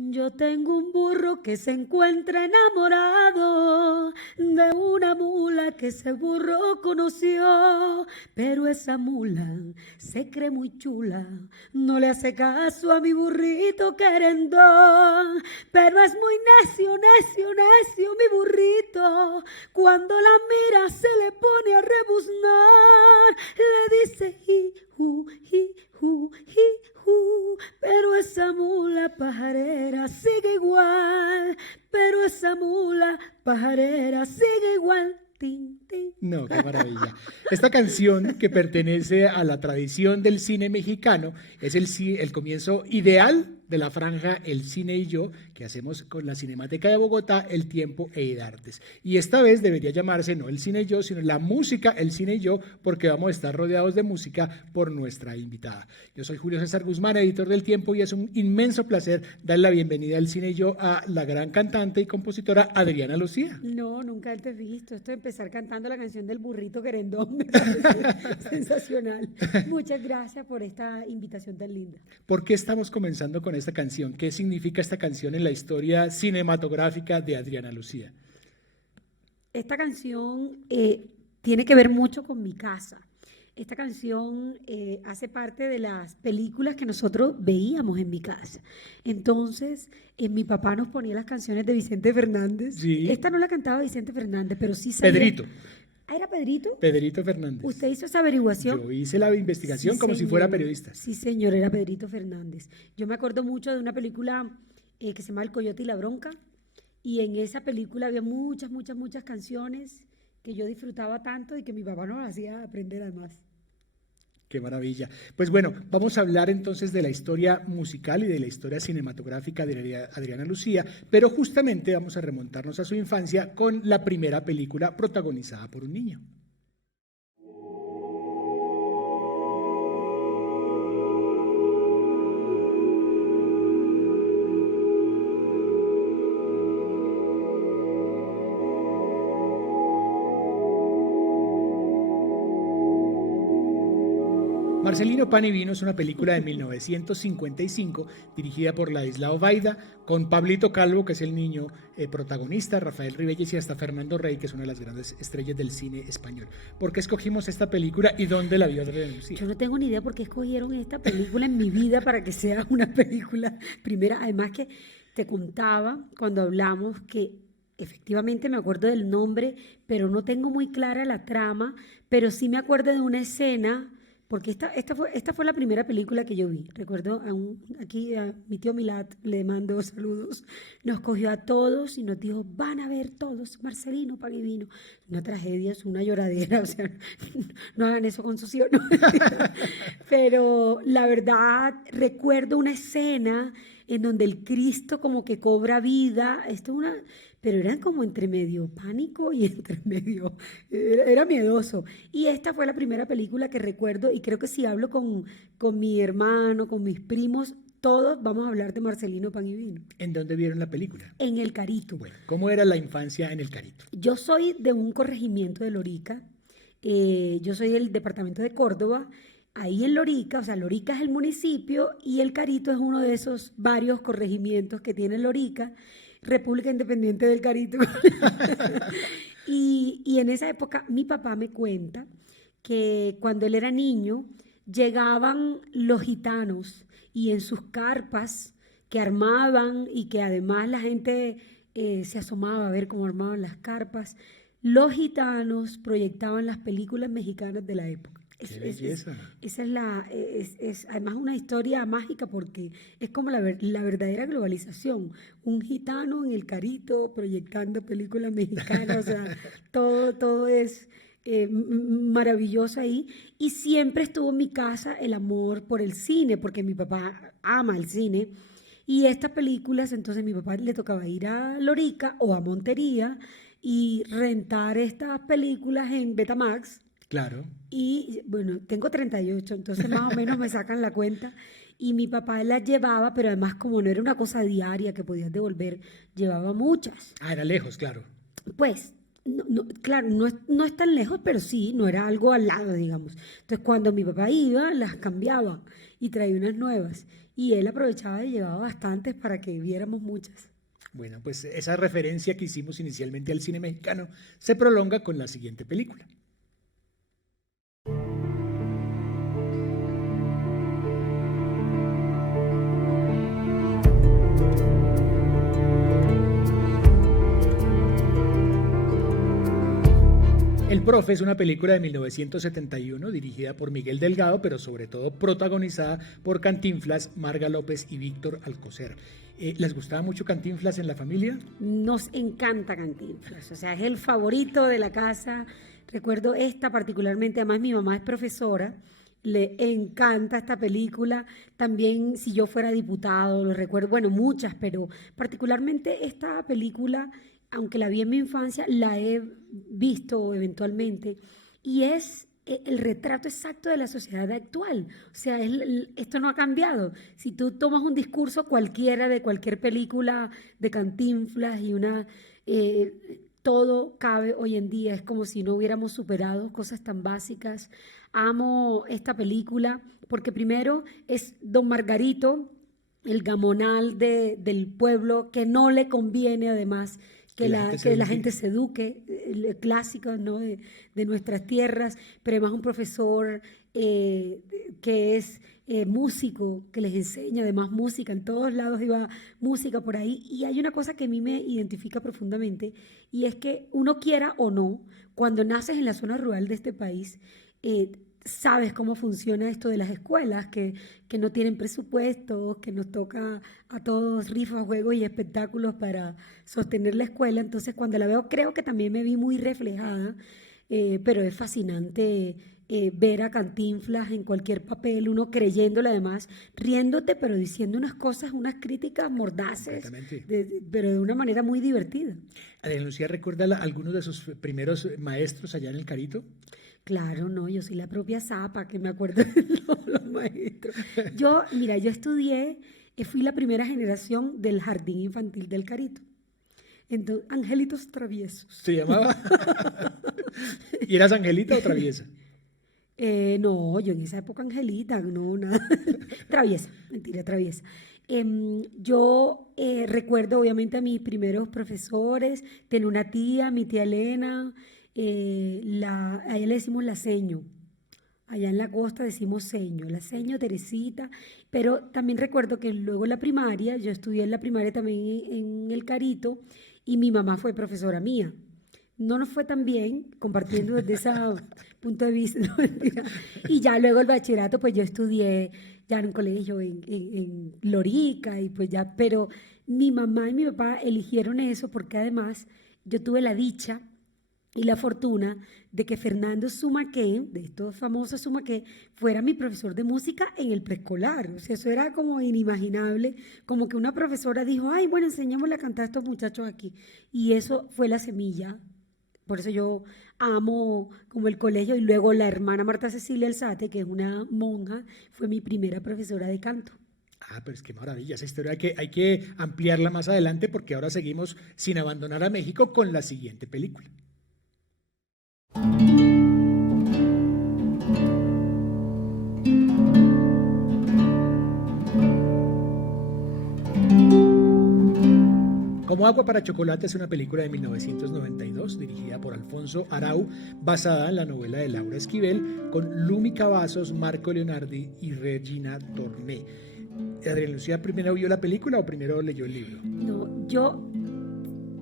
Yo tengo un burro que se encuentra enamorado de una mula que ese burro conoció, pero esa mula se cree muy chula, no le hace caso a mi burrito querendón, pero es muy necio, necio, necio mi burrito, cuando la mira se le pone a rebuznar, le dice hi, hu, pero esa mula pajarera sigue igual, pero esa mula pajarera sigue igual. Tin, tin. No, qué maravilla. Esta canción, que pertenece a la tradición del cine mexicano, es el comienzo ideal de la franja El Cine y Yo, que hacemos con la Cinemateca de Bogotá, El Tiempo e Idartes. Y esta vez debería llamarse no El Cine y Yo, sino la música El Cine y Yo, porque vamos a estar rodeados de música por nuestra invitada. Yo soy Julio César Guzmán, editor del Tiempo, y es un inmenso placer dar la bienvenida al Cine y Yo a la gran cantante y compositora Adriana Lucía. No, nunca antes visto. Esto de empezar cantando la canción del burrito querendón me parece sensacional. Muchas gracias por esta invitación tan linda. ¿Por qué estamos comenzando con esta canción? ¿Qué significa esta canción en la historia cinematográfica de Adriana Lucía? Esta canción tiene que ver mucho con mi casa. Esta canción hace parte de las películas que nosotros veíamos en mi casa. Entonces, mi papá nos ponía las canciones de Vicente Fernández. Sí. Esta no la cantaba Vicente Fernández, pero sí sabía. Pedrito. ¿Ah, era Pedrito? Pedrito Fernández. ¿Usted hizo esa averiguación? Yo hice la investigación Sí, como si señor. fuera periodista. Sí, señor, era Pedrito Fernández. Yo me acuerdo mucho de una película que se llama El Coyote y la Bronca, y en esa película había muchas, muchas, muchas canciones que yo disfrutaba tanto y que mi papá nos hacía aprender además. Qué maravilla. Pues bueno, vamos a hablar entonces de la historia musical y de la historia cinematográfica de Adriana Lucía, pero justamente vamos a remontarnos a su infancia con la primera película protagonizada por un niño. Marcelino Pan y Vino es una película de 1955 dirigida por Ladislao Vaida, con Pablito Calvo, que es el niño protagonista, Rafael Rivelles y hasta Fernando Rey, que es una de las grandes estrellas del cine español. ¿Por qué escogimos esta película y dónde la vio Adriana Lucía? Yo no tengo ni idea por qué escogieron esta película en mi vida para que sea una película primera. Además que te contaba cuando hablamos que efectivamente me acuerdo del nombre, pero no tengo muy clara la trama, pero sí me acuerdo de una escena, porque esta fue la primera película que yo vi. Recuerdo aquí a mi tío Milat, le mando saludos, nos cogió a todos y nos dijo, van a ver todos Marcelino Pan y Vino. Una tragedia, es una lloradera, o sea, no hagan eso con sus hijos. No, pero la verdad, recuerdo una escena en donde el Cristo como que cobra vida. Pero eran como entre medio pánico y entre medio, era miedoso. Y esta fue la primera película que recuerdo, y creo que si hablo con mi hermano, con mis primos, todos vamos a hablar de Marcelino Pan y Vino. ¿En dónde vieron la película? En el Carito. Bueno, ¿cómo era la infancia en el Carito? Yo soy de un corregimiento de Lorica, yo soy del departamento de Córdoba. Ahí en Lorica, o sea, Lorica es el municipio y el Carito es uno de esos varios corregimientos que tiene Lorica, República Independiente del Carito. Y en esa época mi papá me cuenta que cuando él era niño llegaban los gitanos y en sus carpas que armaban y que además la gente se asomaba a ver cómo armaban las carpas, los gitanos proyectaban las películas mexicanas de la época. ¡Qué belleza! Esa es además una historia mágica porque es como la verdadera globalización. Un gitano en el Carito proyectando películas mexicanas, o sea, todo es maravilloso ahí. Y siempre estuvo en mi casa el amor por el cine, porque mi papá ama el cine. Y estas películas, entonces mi papá le tocaba ir a Lorica o a Montería y rentar estas películas en Betamax. Claro. Y bueno, tengo 38, entonces más o menos me sacan la cuenta. Y mi papá las llevaba, pero además como no era una cosa diaria que podías devolver, llevaba muchas. Ah, era lejos, claro. Pues, claro, no es tan lejos, pero sí, no era algo al lado, digamos. Entonces cuando mi papá iba, las cambiaba y traía unas nuevas. y él aprovechaba y llevaba bastantes para que viéramos muchas. Bueno, pues esa referencia que hicimos inicialmente al cine mexicano se prolonga con la siguiente película. El Profe es una película de 1971 dirigida por Miguel Delgado, pero sobre todo protagonizada por Cantinflas, Marga López y Víctor Alcocer. ¿Les gustaba mucho Cantinflas en la familia? Nos encanta Cantinflas, o sea, es el favorito de la casa. Recuerdo esta particularmente, además mi mamá es profesora, le encanta esta película. También si yo fuera diputado, lo recuerdo, bueno, muchas, pero particularmente esta película, aunque la vi en mi infancia, la he visto eventualmente y es el retrato exacto de la sociedad actual. O sea, esto no ha cambiado. Si tú tomas un discurso cualquiera de cualquier película de Cantinflas y todo cabe hoy en día, es como si no hubiéramos superado cosas tan básicas. Amo esta película porque primero es Don Margarito, el gamonal del pueblo, que no le conviene además que la gente se eduque, el clásico, ¿no? de nuestras tierras, pero además un profesor que es músico, que les enseña además música, en todos lados iba música por ahí, y hay una cosa que a mí me identifica profundamente, y es que uno quiera o no, cuando naces en la zona rural de este país, sabes cómo funciona esto de las escuelas, que no tienen presupuestos, que nos toca a todos rifas, juegos y espectáculos para sostener la escuela. Entonces, cuando la veo, creo que también me vi muy reflejada, pero es fascinante ver a Cantinflas en cualquier papel, uno creyéndole además, riéndote, pero diciendo unas cosas, unas críticas mordaces, pero de una manera muy divertida. Adriana Lucía, ¿recuerda algunos de sus primeros maestros allá en el Carito? Claro, no, yo soy la propia Zapa, que me acuerdo de los maestros. Mira, yo estudié, fui la primera generación del jardín infantil del Carito. Entonces, Angelitos Traviesos. ¿Se llamaba? ¿Y eras Angelita o traviesa? No, yo en esa época Angelita, no, nada. Traviesa, mentira, traviesa. Yo recuerdo obviamente a mis primeros profesores, tenía una tía, mi tía Elena, a ella le decimos la seño, allá en la costa decimos seño, la seño Teresita, pero también recuerdo que luego en la primaria, yo estudié en la primaria también en el Carito y mi mamá fue profesora mía. No nos fue tan bien, compartiendo desde ese punto de vista, no, mentira. Y ya luego el bachillerato, pues yo estudié ya en un colegio en Lorica, y pues ya, pero mi mamá y mi papá eligieron eso porque además yo tuve la dicha y la fortuna de que Fernando Sumaqué, de estos famosos Sumaqué, fuera mi profesor de música en el preescolar. O sea, eso era como inimaginable, como que una profesora dijo, ay, bueno, enseñémosle a cantar a estos muchachos aquí. Y eso fue la semilla. Por eso yo amo como el colegio, y luego la hermana Marta Cecilia Alzate, que es una monja, fue mi primera profesora de canto. Ah, pero es que maravilla, esa historia hay que ampliarla más adelante porque ahora seguimos sin abandonar a México con la siguiente película. Como agua para chocolate es una película de 1992 dirigida por Alfonso Arau, basada en la novela de Laura Esquivel, con Lumi Cavazos, Marco Leonardi y Regina Torné. Adriana Lucía, ¿primero vio la película o primero leyó el libro? No, yo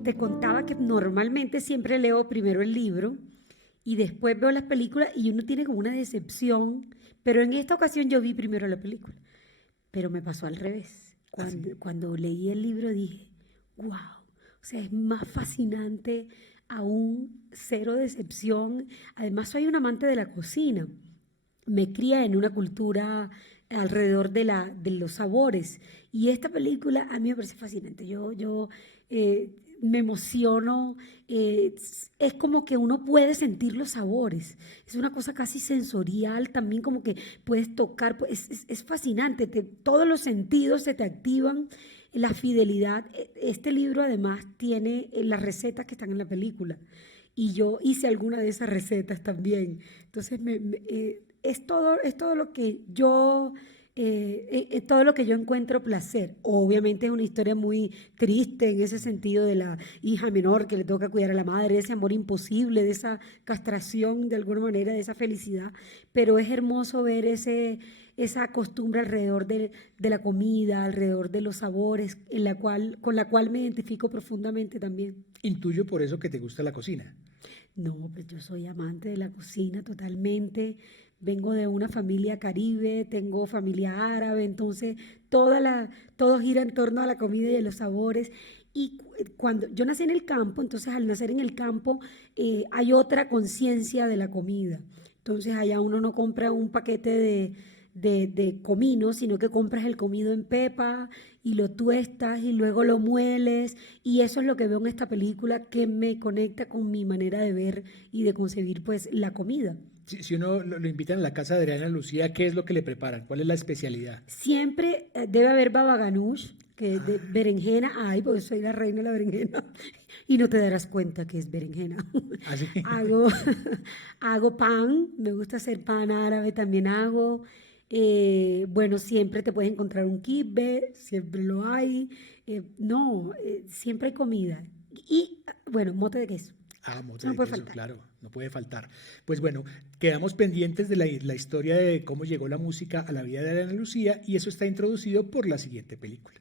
te contaba que normalmente siempre leo primero el libro y después veo las películas y uno tiene como una decepción, pero en esta ocasión yo vi primero la película, pero me pasó al revés. Cuando leí el libro dije, wow, o sea, es más fascinante aún, cero decepción. Además, soy un amante de la cocina. Me crié en una cultura alrededor de los sabores. Y esta película a mí me parece fascinante. Yo me emociono. Es como que uno puede sentir los sabores. Es una cosa casi sensorial también, como que puedes tocar. Es fascinante. Todos los sentidos se te activan. La fidelidad. Este libro además tiene las recetas que están en la película. Y yo hice alguna de esas recetas también. Entonces, es todo lo que yo todo lo que yo encuentro placer. Obviamente es una historia muy triste en ese sentido de la hija menor que le toca cuidar a la madre, de ese amor imposible, de esa castración de alguna manera, de esa felicidad, pero es hermoso ver esa costumbre alrededor de la comida, alrededor de los sabores, con la cual me identifico profundamente también. Intuyo por eso que te gusta la cocina. No, pues yo soy amante de la cocina totalmente. Vengo de una familia caribe, tengo familia árabe, entonces todo gira en torno a la comida y a los sabores. Y cuando yo nací en el campo, entonces al nacer en el campo hay otra conciencia de la comida. Entonces allá uno no compra un paquete de comino, sino que compras el comido en pepa y lo tuestas y luego lo mueles. Y eso es lo que veo en esta película que me conecta con mi manera de ver y de concebir pues la comida. Si uno lo invitan a la casa de Adriana Lucía, ¿qué es lo que le preparan? ¿Cuál es la especialidad? Siempre debe haber baba ganoush, que es de berenjena. Ay, porque soy la reina de la berenjena. Y no te darás cuenta que es berenjena. Así. Hago, hago pan, me gusta hacer pan árabe, también hago. Bueno, siempre te puedes encontrar un kibbe, siempre lo hay. No, siempre hay comida. Y, bueno, mote de queso. Mote Eso no de puede queso, faltar. claro, no puede faltar. Pues bueno, quedamos pendientes de la historia de cómo llegó la música a la vida de Adriana Lucía y eso está introducido por la siguiente película.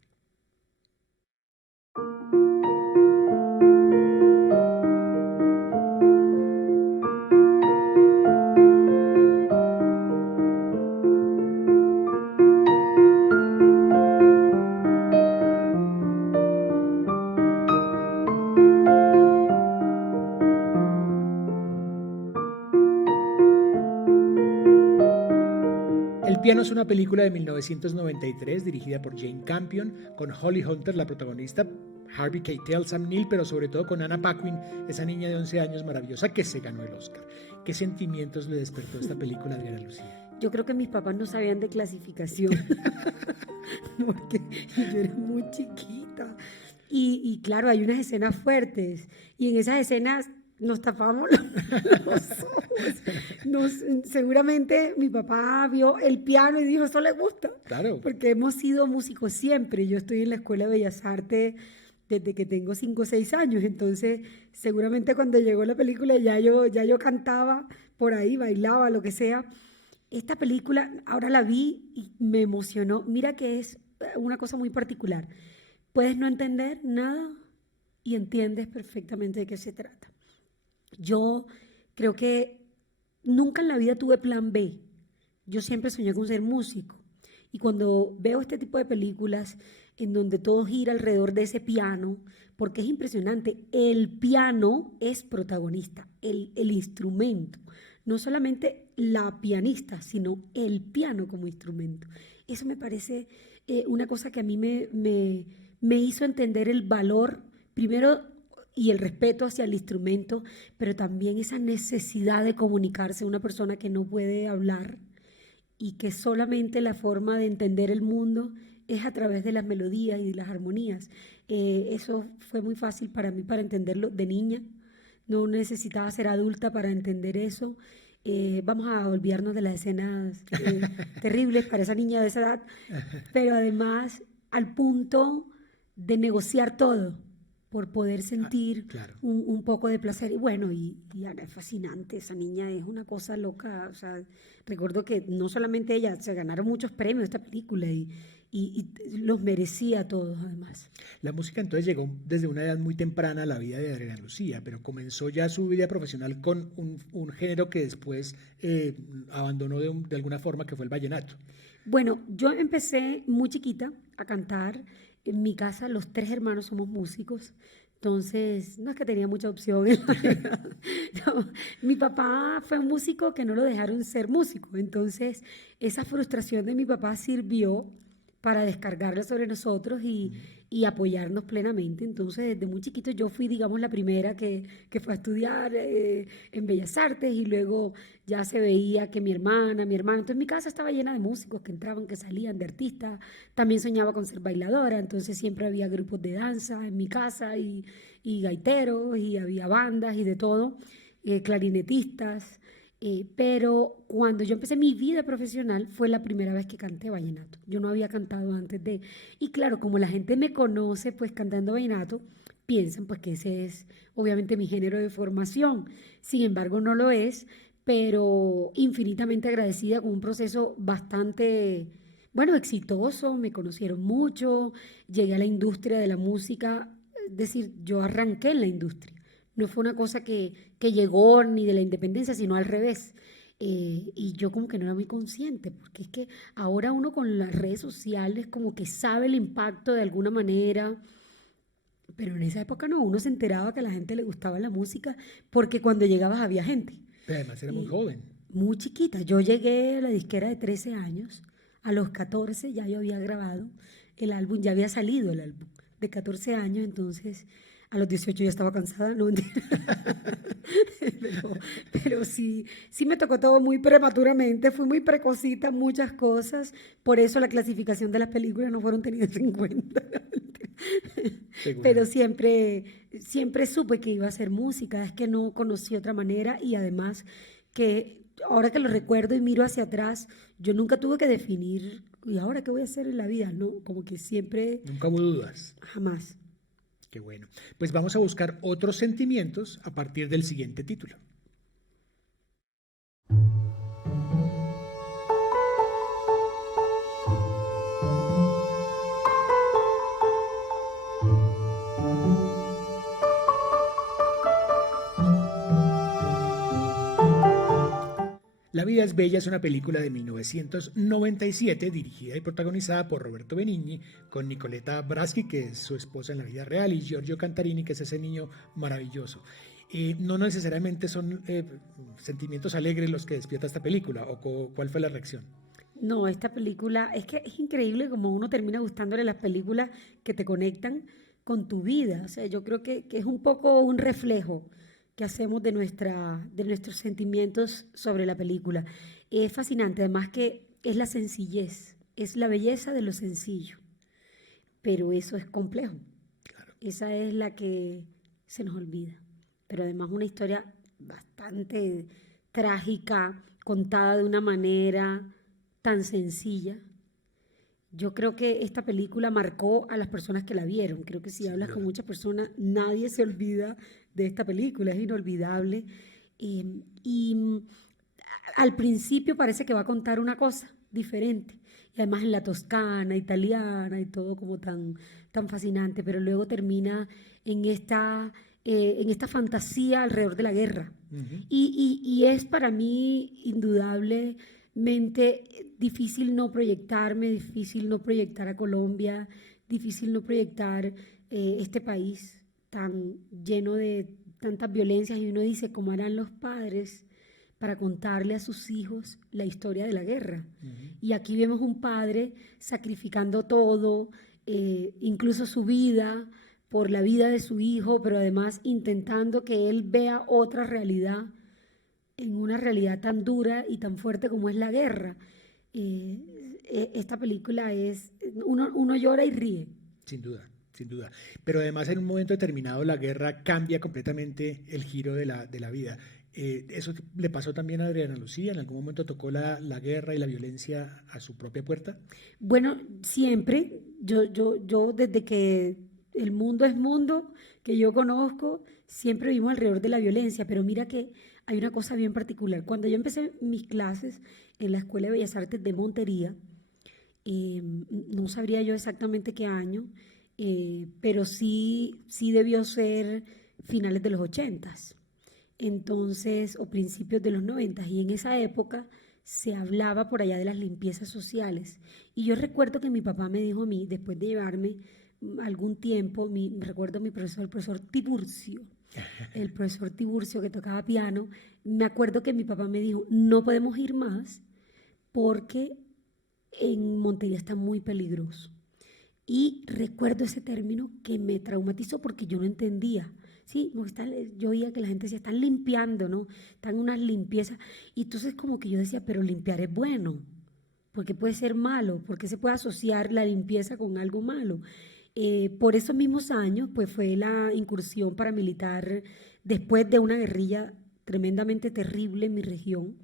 El piano es una película de 1993 dirigida por Jane Campion, con Holly Hunter, la protagonista, Harvey Keitel, Sam Neill, pero sobre todo con Anna Paquin, esa niña de 11 años maravillosa que se ganó el Oscar. ¿Qué sentimientos le despertó esta película a Adriana Lucía? Yo creo que mis papás no sabían de clasificación, porque yo era muy chiquita. Y claro, hay unas escenas fuertes, y en esas escenas nos tapamos los ojos. Seguramente mi papá vio el piano y dijo, eso le gusta, Claro. porque hemos sido músicos siempre. Yo estoy en la Escuela de Bellas Artes desde que tengo 5 o 6 años, entonces seguramente cuando llegó la película ya yo cantaba por ahí, bailaba, lo que sea. Esta película, ahora la vi y me emocionó. Mira que es una cosa muy particular. Puedes no entender nada y entiendes perfectamente de qué se trata. Yo creo que nunca en la vida tuve plan B. Yo siempre soñé con ser músico. Y cuando veo este tipo de películas en donde todo gira alrededor de ese piano, porque es impresionante, el piano es protagonista, el instrumento. No solamente la pianista, sino el piano como instrumento. Eso me parece una cosa que a mí me hizo entender el valor, primero, y el respeto hacia el instrumento, pero también esa necesidad de comunicarse. Una persona que no puede hablar y que solamente la forma de entender el mundo es a través de las melodías y de las armonías. Eso fue muy fácil para mí para entenderlo de niña. No necesitaba ser adulta para entender eso. Vamos a olvidarnos de las escenas terribles para esa niña de esa edad, pero además al punto de negociar todo por poder sentir Claro. un poco de placer. Y bueno, y Ana es fascinante, esa niña es una cosa loca. O sea, recuerdo que no solamente ella, se ganaron muchos premios esta película y los merecía a todos además. La música entonces llegó desde una edad muy temprana a la vida de Adriana Lucía, pero comenzó ya su vida profesional con un género que después abandonó de alguna forma, que fue el vallenato. Bueno, yo empecé muy chiquita a cantar. En mi casa los 3 hermanos somos músicos, entonces no es que tenía mucha opción en la vida. No, mi papá fue un músico que no lo dejaron ser músico, entonces esa frustración de mi papá sirvió para descargarla sobre nosotros y apoyarnos plenamente. Entonces, desde muy chiquito yo fui, digamos, la primera que fue a estudiar en Bellas Artes y luego ya se veía que mi hermano, entonces mi casa estaba llena de músicos que entraban, que salían, de artistas. También soñaba con ser bailadora, entonces siempre había grupos de danza en mi casa y gaiteros y había bandas y de todo, clarinetistas. Pero cuando yo empecé mi vida profesional fue la primera vez que canté vallenato. Yo no había cantado antes de... Y claro, como la gente me conoce pues cantando vallenato, piensan pues que ese es obviamente mi género de formación. Sin embargo, no lo es, pero infinitamente agradecida con un proceso bastante, bueno, exitoso. Me conocieron mucho, llegué a la industria de la música, es decir, yo arranqué en la industria. No fue una cosa que llegó ni de la independencia, sino al revés. Y yo como que no era muy consciente, porque es que ahora uno con las redes sociales como que sabe el impacto de alguna manera, pero en esa época no, uno se enteraba que a la gente le gustaba la música porque cuando llegabas había gente. Pero además era muy Y joven. muy chiquita, yo llegué a la disquera de 13 años, a los 14 ya yo había grabado el álbum, ya había salido el álbum de 14 años, entonces a los 18 ya estaba cansada, no mentira. pero, pero sí, sí me tocó todo muy prematuramente, fui muy precocita en muchas cosas, por eso la clasificación de las películas no fueron tenidas en cuenta. Seguro. Pero siempre supe que iba a hacer música, es que no conocí otra manera y además que ahora que lo recuerdo y miro hacia atrás, yo nunca tuve que definir, ¿y ahora qué voy a hacer en la vida? No, como que siempre, Nunca hubo dudas. jamás. Qué bueno. Pues vamos a buscar otros sentimientos a partir del siguiente título. La vida es bella es una película de 1997 dirigida y protagonizada por Roberto Benigni con Nicoletta Braschi, que es su esposa en la vida real, y Giorgio Cantarini, que es ese niño maravilloso. No necesariamente son sentimientos alegres los que despierta esta película, o ¿cuál fue la reacción? No, esta película, es que es increíble como uno termina gustándole las películas que te conectan con tu vida. O sea, yo creo que es un poco un reflejo que hacemos de nuestros sentimientos sobre la película. Es fascinante, además que es la sencillez, es la belleza de lo sencillo, pero eso es complejo. Esa es la que se nos olvida. Pero además una historia bastante trágica, contada de una manera tan sencilla. Yo creo que esta película marcó a las personas que la vieron. Creo que si Sin hablas con duda. muchas personas, nadie se olvida de esta película, es inolvidable. Y al principio parece que va a contar una cosa diferente. Y además en la Toscana, italiana y todo como tan fascinante, pero luego termina en esta fantasía alrededor de la guerra. Ujú. Y es para mí indudablemente difícil no proyectarme, difícil no proyectar a Colombia, difícil no proyectar este país tan lleno de tantas violencias y uno dice, ¿cómo harán los padres para contarle a sus hijos la historia de la guerra? Y aquí vemos un padre sacrificando todo, incluso su vida, por la vida de su hijo, pero además intentando que él vea otra realidad en una realidad tan dura y tan fuerte como es la guerra. Esta película es, uno llora y ríe. Sin duda, sin duda. Pero además en un momento determinado la guerra cambia completamente el giro de la vida. ¿Eso le pasó también a Adriana Lucía? ¿En algún momento tocó la guerra y la violencia a su propia puerta? Bueno, siempre, yo desde que el mundo es mundo, que yo conozco, siempre vivimos alrededor de la violencia, pero mira que hay una cosa bien particular. Cuando yo empecé mis clases en la Escuela de Bellas Artes de Montería, no sabría yo exactamente qué año, pero sí debió ser finales de los 80, entonces, o principios de los 90, y en esa época se hablaba por allá de las limpiezas sociales. Y yo recuerdo que mi papá me dijo a mí, después de llevarme algún tiempo, recuerdo a mi profesor, el profesor Tiburcio que tocaba piano, me acuerdo que mi papá me dijo, no podemos ir más porque en Montería está muy peligroso. Y recuerdo ese término que me traumatizó porque yo no entendía. Sí, yo oía que la gente decía, están limpiando, ¿no? Están unas limpiezas. Y entonces como que yo decía, pero limpiar es bueno, porque puede ser malo, porque se puede asociar la limpieza con algo malo. Por esos mismos años, pues fue la incursión paramilitar después de una guerrilla tremendamente terrible en mi región,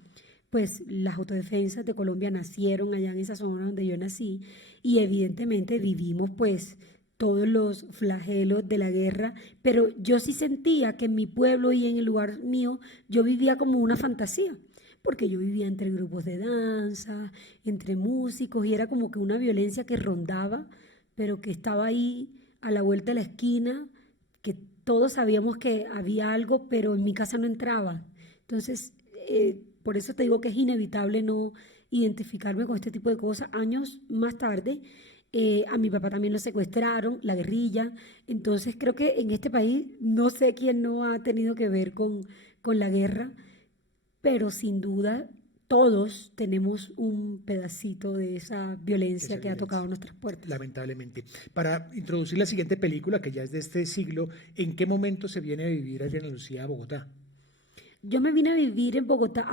pues las autodefensas de Colombia nacieron allá en esa zona donde yo nací y evidentemente vivimos pues todos los flagelos de la guerra, pero yo sí sentía que en mi pueblo y en el lugar mío yo vivía como una fantasía, porque yo vivía entre grupos de danza, entre músicos y era como que una violencia que rondaba, pero que estaba ahí a la vuelta de la esquina, que todos sabíamos que había algo, pero en mi casa no entraba. Entonces, por eso te digo que es inevitable no identificarme con este tipo de cosas. Años más tarde, a mi papá también lo secuestraron, la guerrilla. Entonces, creo que en este país no sé quién no ha tenido que ver con la guerra, pero sin duda todos tenemos un pedacito de esa violencia Esa que ha tocado violencia, nuestras puertas. lamentablemente. Para introducir la siguiente película, que ya es de este siglo, ¿en qué momento se viene a vivir Adriana Lucía a Bogotá? Yo me vine a vivir a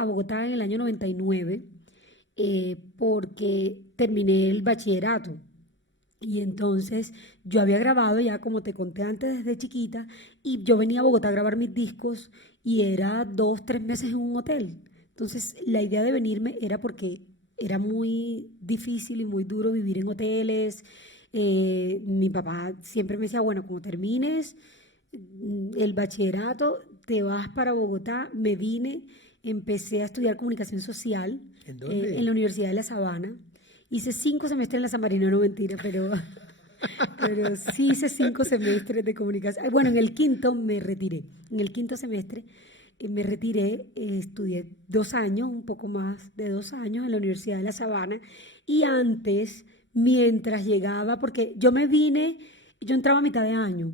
Bogotá en el año 99 porque terminé el bachillerato. Y entonces yo había grabado ya, como te conté antes, desde chiquita, y yo venía a Bogotá a grabar mis discos y era 2, 3 meses en un hotel. Entonces la idea de venirme era porque era muy difícil y muy duro vivir en hoteles. Mi papá siempre me decía, bueno, como termines el bachillerato, te vas para Bogotá. Me vine, empecé a estudiar comunicación social ¿En en la dónde? Universidad de La Sabana. Hice 5 semestres en la San Marino, no mentira, pero sí hice 5 semestres de comunicación. Ay, bueno, en el quinto me retiré. En el quinto semestre me retiré, estudié 2 años, un poco más de 2 años en la Universidad de La Sabana. Y antes, mientras llegaba, porque yo me vine, yo entraba a mitad de año,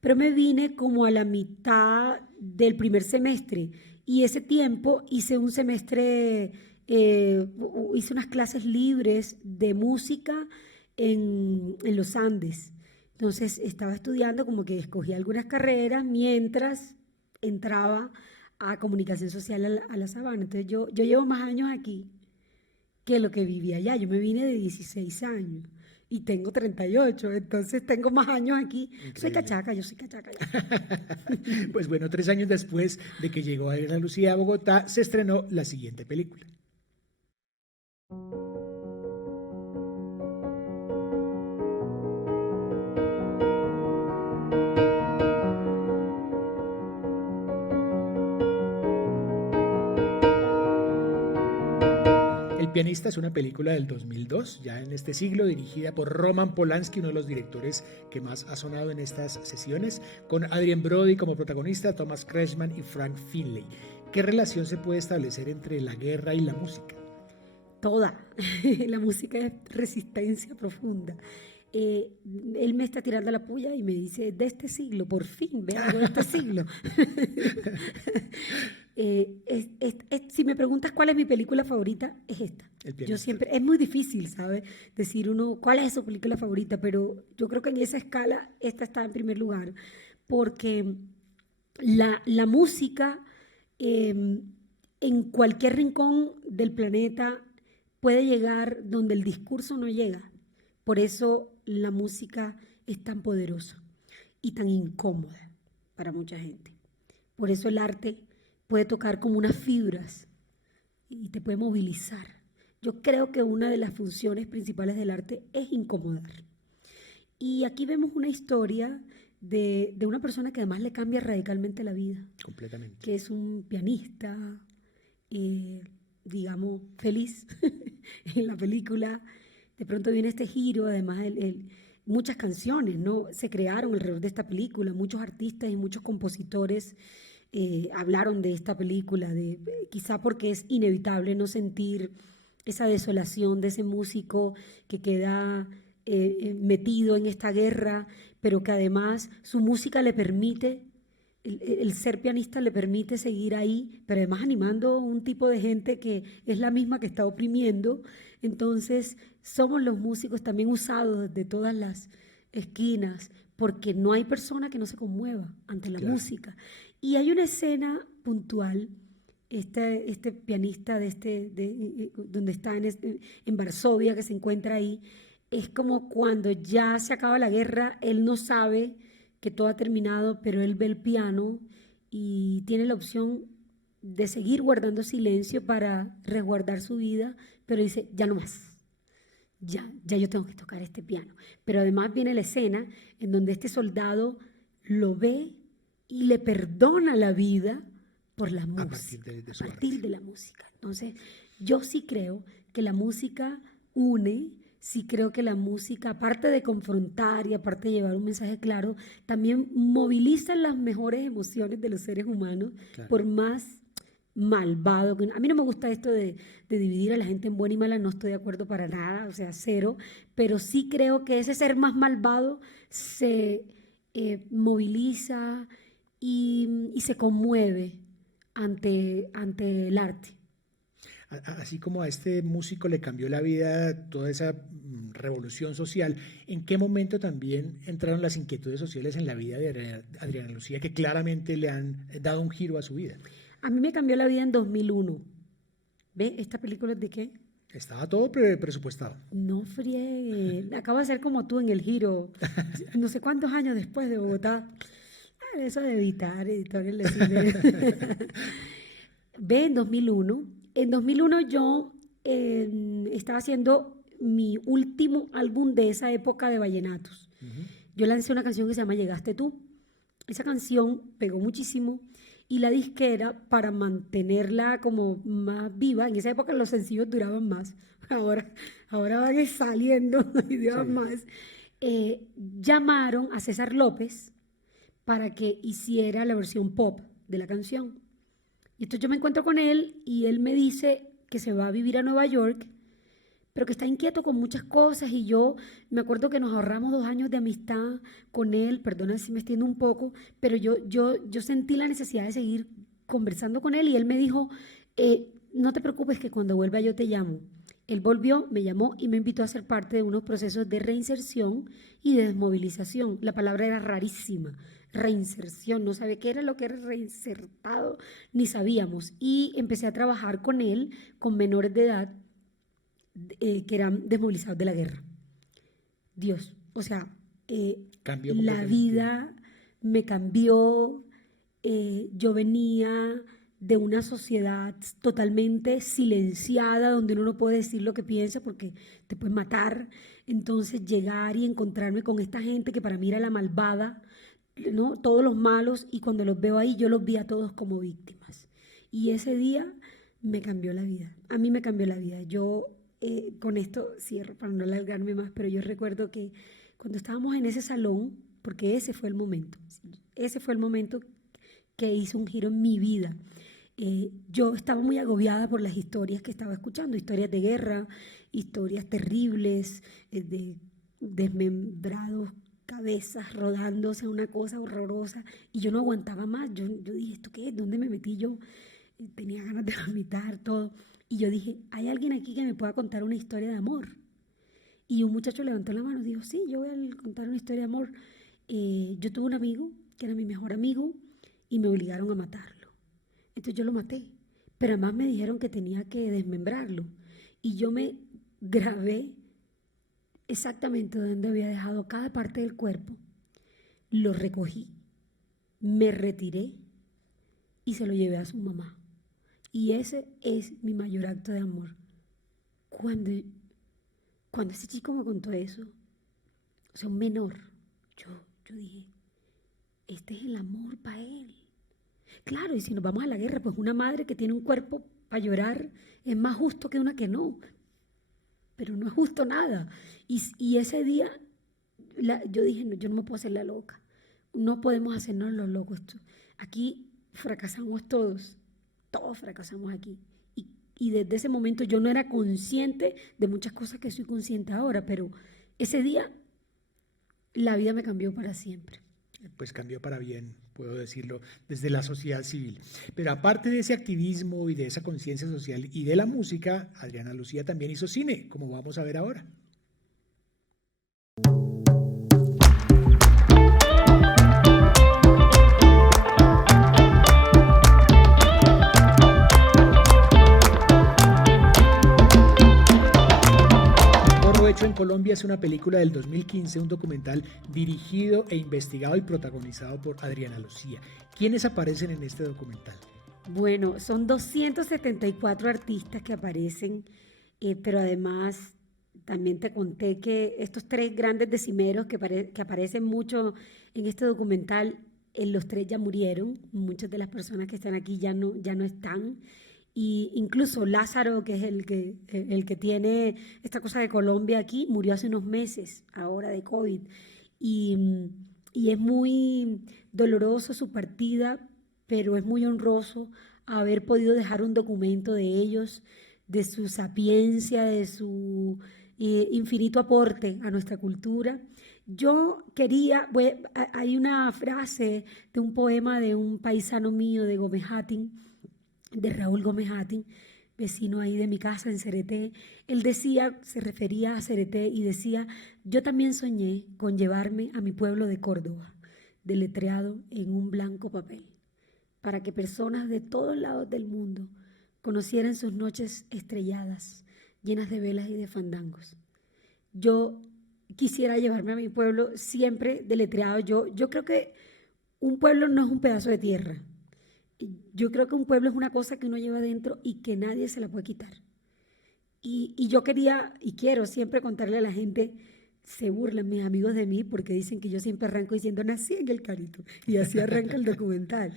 pero me vine como a la mitad del primer semestre. Y ese tiempo hice un semestre, hice unas clases libres de música en los Andes. Entonces estaba estudiando, como que escogí algunas carreras mientras entraba a comunicación social a la Sabana. Entonces yo llevo más años aquí que lo que vivía allá. Yo me vine de 16 años y tengo 38, entonces tengo más años aquí. Soy Increíble. cachaca, yo soy cachaca ya. Pues bueno, 3 años después de que llegó Adriana Lucía a Bogotá, se estrenó la siguiente película. El pianista es una película del 2002, ya en este siglo, dirigida por Roman Polanski, uno de los directores que más ha sonado en estas sesiones, con Adrien Brody como protagonista, Thomas Kretschmann y Frank Finlay. ¿Qué relación se puede establecer entre la guerra y la música? Toda. La música es resistencia profunda. Eh, Él me está tirando la puya y me dice, de este siglo, por fin, ve algo de este siglo. Si me preguntas cuál es mi película favorita, es esta. El Yo pianista. siempre, es muy difícil, ¿sabes? Decir uno, ¿cuál es su película favorita? Pero yo creo que en esa escala, esta está en primer lugar, porque la música eh, en cualquier rincón del planeta puede llegar donde el discurso no llega. Por eso la música es tan poderosa y tan incómoda para mucha gente. Por eso el arte puede tocar como unas fibras y te puede movilizar. Yo creo que una de las funciones principales del arte es incomodar. Y aquí vemos una historia de una persona que además le cambia radicalmente la vida, Completamente. que es un pianista, eh, digamos, feliz en la película. De pronto viene este giro, además muchas canciones, ¿no? Se crearon alrededor de esta película, muchos artistas y muchos compositores hablaron de esta película, quizá porque es inevitable no sentir esa desolación de ese músico que queda metido en esta guerra, pero que además su música le permite, el ser pianista le permite seguir ahí, pero además animando un tipo de gente que es la misma que está oprimiendo. Entonces somos los músicos también usados de todas las esquinas, porque no hay persona que no se conmueva ante la Claro. música. Y hay una escena puntual, este pianista donde está en Varsovia, que se encuentra ahí, es como cuando ya se acaba la guerra, él no sabe que todo ha terminado, pero él ve el piano y tiene la opción de seguir guardando silencio para resguardar su vida, pero dice, ya no más. Ya yo tengo que tocar este piano. Pero además viene la escena en donde este soldado lo ve y le perdona la vida por la música, a partir de la música. Entonces, yo sí creo que la música une, sí creo que la música, aparte de confrontar y aparte de llevar un mensaje claro, también moviliza las mejores emociones de los seres humanos, claro. Por más malvado. A mí no me gusta esto de dividir a la gente en buena y mala, no estoy de acuerdo para nada, o sea, cero, pero sí creo que ese ser más malvado se moviliza y se conmueve ante el arte. Así como a este músico le cambió la vida toda esa revolución social, ¿en qué momento también entraron las inquietudes sociales en la vida de Adriana Lucía, que claramente le han dado un giro a su vida? A mí me cambió la vida en 2001. ¿Ve? ¿Esta película es de qué? Estaba todo presupuestado. No friegue. Acabo de ser como tú en El Giro. No sé cuántos años después de Bogotá. Eso de editar el cine. Ve, en 2001. En 2001 yo estaba haciendo mi último álbum de esa época de vallenatos. Yo lancé una canción que se llama Llegaste tú. Esa canción pegó muchísimo. Y la disquera, para mantenerla como más viva, en esa época los sencillos duraban más, ahora van saliendo y duran más, llamaron a César López para que hiciera la versión pop de la canción. Y entonces yo me encuentro con él y él me dice que se va a vivir a Nueva York, pero que está inquieto con muchas cosas, y yo me acuerdo que nos ahorramos 2 años de amistad con él, perdona si me extiendo un poco, pero yo sentí la necesidad de seguir conversando con él, y él me dijo, no te preocupes que cuando vuelva yo te llamo. Él volvió, me llamó y me invitó a ser parte de unos procesos de reinserción y de desmovilización. La palabra era rarísima, reinserción, no sabía qué era lo que era reinsertado, ni sabíamos, y empecé a trabajar con él, con menores de edad, que eran desmovilizados de la guerra. Dios, o sea, la vida me cambió. Yo venía de una sociedad totalmente silenciada, donde uno no puede decir lo que piensa porque te pueden matar. Entonces llegar y encontrarme con esta gente que para mí era la malvada, ¿no? Todos los malos, y cuando los veo ahí yo los vi a todos como víctimas. Y ese día me cambió la vida. A mí me cambió la vida. Yo con esto cierro para no alargarme más, pero yo recuerdo que cuando estábamos en ese salón, porque ese fue el momento que hizo un giro en mi vida, yo estaba muy agobiada por las historias que estaba escuchando, historias de guerra, historias terribles, de desmembrados, cabezas rodándose, una cosa horrorosa, y yo no aguantaba más. Yo dije, ¿esto qué es? ¿Dónde me metí yo? Tenía ganas de vomitar, todo. Y yo dije, ¿hay alguien aquí que me pueda contar una historia de amor? Y un muchacho levantó la mano y dijo, sí, yo voy a contar una historia de amor. Yo tuve un amigo que era mi mejor amigo y me obligaron a matarlo. Entonces yo lo maté, pero además me dijeron que tenía que desmembrarlo. Y yo me grabé exactamente donde había dejado cada parte del cuerpo, lo recogí, me retiré y se lo llevé a su mamá. Y ese es mi mayor acto de amor. Cuando ese chico me contó eso, o sea, un menor, yo dije, este es el amor para él. Claro, y si nos vamos a la guerra, pues una madre que tiene un cuerpo para llorar es más justo que una que no. Pero no es justo nada. Y ese día yo dije, no, yo no me puedo hacer la loca. No podemos hacernos los locos. Aquí fracasamos todos fracasamos aquí. Y desde ese momento yo no era consciente de muchas cosas que soy consciente ahora, pero ese día la vida me cambió para siempre. Pues cambió para bien, puedo decirlo, desde la sociedad civil. Pero aparte de ese activismo y de esa conciencia social y de la música, Adriana Lucía también hizo cine, como vamos a ver ahora. Hecho en Colombia es una película del 2015, un documental dirigido e investigado y protagonizado por Adriana Lucía. ¿Quiénes aparecen en este documental? Bueno, son 274 artistas que aparecen, pero además también te conté que estos tres grandes decimeros que aparecen mucho en este documental, los tres ya murieron, muchas de las personas que están aquí ya no están. Y incluso Lázaro, que es el que tiene esta cosa de Colombia aquí, murió hace unos meses, ahora de COVID. Y, y es muy doloroso su partida, pero es muy honroso haber podido dejar un documento de ellos, de su sapiencia, de su infinito aporte a nuestra cultura. Yo quería, hay una frase de un poema de un paisano mío, de Gómez Hattin, de Raúl Gómez Hattin, vecino ahí de mi casa en Cereté. Él decía, se refería a Cereté y decía: yo también soñé con llevarme a mi pueblo de Córdoba, deletreado en un blanco papel, para que personas de todos lados del mundo conocieran sus noches estrelladas, llenas de velas y de fandangos. Yo quisiera llevarme a mi pueblo siempre deletreado. Yo creo que un pueblo no es un pedazo de tierra. Yo creo que un pueblo es una cosa que uno lleva dentro y que nadie se la puede quitar. Y yo quería y quiero siempre contarle a la gente, se burlan mis amigos de mí porque dicen que yo siempre arranco diciendo nací en el Carito y así arranca el documental,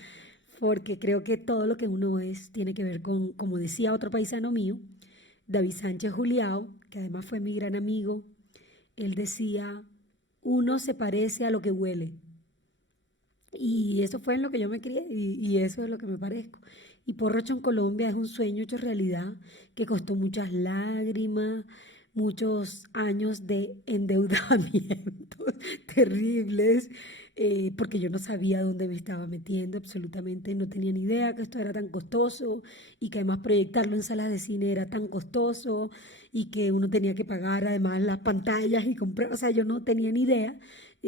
porque creo que todo lo que uno es tiene que ver con, como decía otro paisano mío, David Sánchez Juliao, que además fue mi gran amigo. Él decía: uno se parece a lo que huele. Y eso fue en lo que yo me crié y eso es lo que me parezco. Y Porrocho en Colombia es un sueño hecho realidad que costó muchas lágrimas, muchos años de endeudamientos terribles, porque yo no sabía dónde me estaba metiendo, absolutamente no tenía ni idea que esto era tan costoso y que además proyectarlo en salas de cine era tan costoso y que uno tenía que pagar además las pantallas y comprar, o sea, yo no tenía ni idea,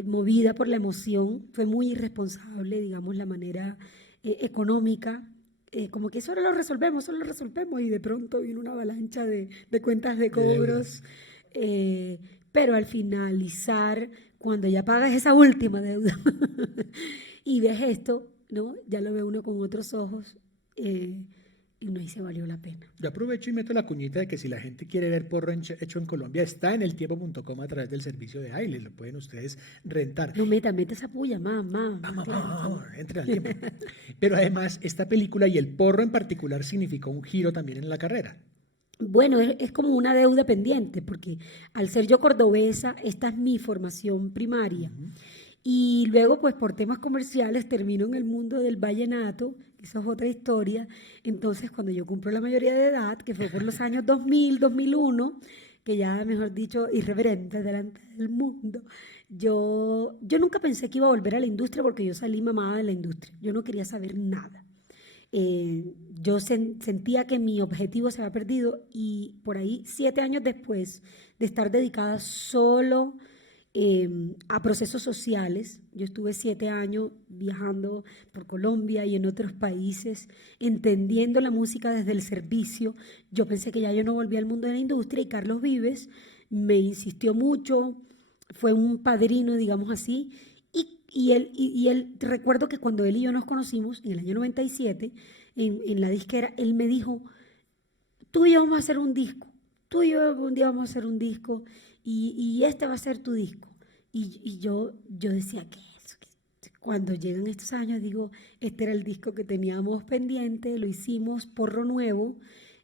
movida por la emoción, fue muy irresponsable, digamos, la manera económica, como que eso lo resolvemos, y de pronto vino una avalancha de cuentas de De cobros, deudas. eh, pero al finalizar, cuando ya pagas esa última deuda y ves esto, ¿no? Ya lo ve uno con otros ojos, y uno dice valió la pena. Yo aprovecho y meto la cuñita de que si la gente quiere ver porro hecho en Colombia, está en eltiempo.com a través del servicio de Ailes, lo pueden ustedes rentar. No mete esa puya, más, claro, sí. Entre al tiempo. Pero además, esta película y el porro en particular significó un giro también en la carrera. Bueno, es como una deuda pendiente, porque al ser yo cordobesa, esta es mi formación primaria. Y luego, pues por temas comerciales, termino en el mundo del vallenato, que eso es otra historia. Entonces, cuando yo cumplo la mayoría de edad, que fue por los años 2000, 2001, que ya, mejor dicho, irreverente delante del mundo, yo nunca pensé que iba a volver a la industria porque yo salí mamada de la industria. Yo no quería saber nada. Yo sentía que mi objetivo se había perdido y por ahí 7 años después de estar dedicada solo a procesos sociales, yo estuve 7 años viajando por Colombia y en otros países, entendiendo la música desde el servicio. Yo pensé que ya yo no volvía al mundo de la industria y Carlos Vives me insistió mucho, fue un padrino, digamos así, y él, recuerdo que cuando él y yo nos conocimos en el año 97, en la disquera, él me dijo, tú y yo vamos a hacer un disco, tú y yo algún día vamos a hacer un disco y este va a ser tu disco. Y yo decía, ¿qué es eso? Cuando llegan estos años, digo, este era el disco que teníamos pendiente, lo hicimos, Porro Nuevo.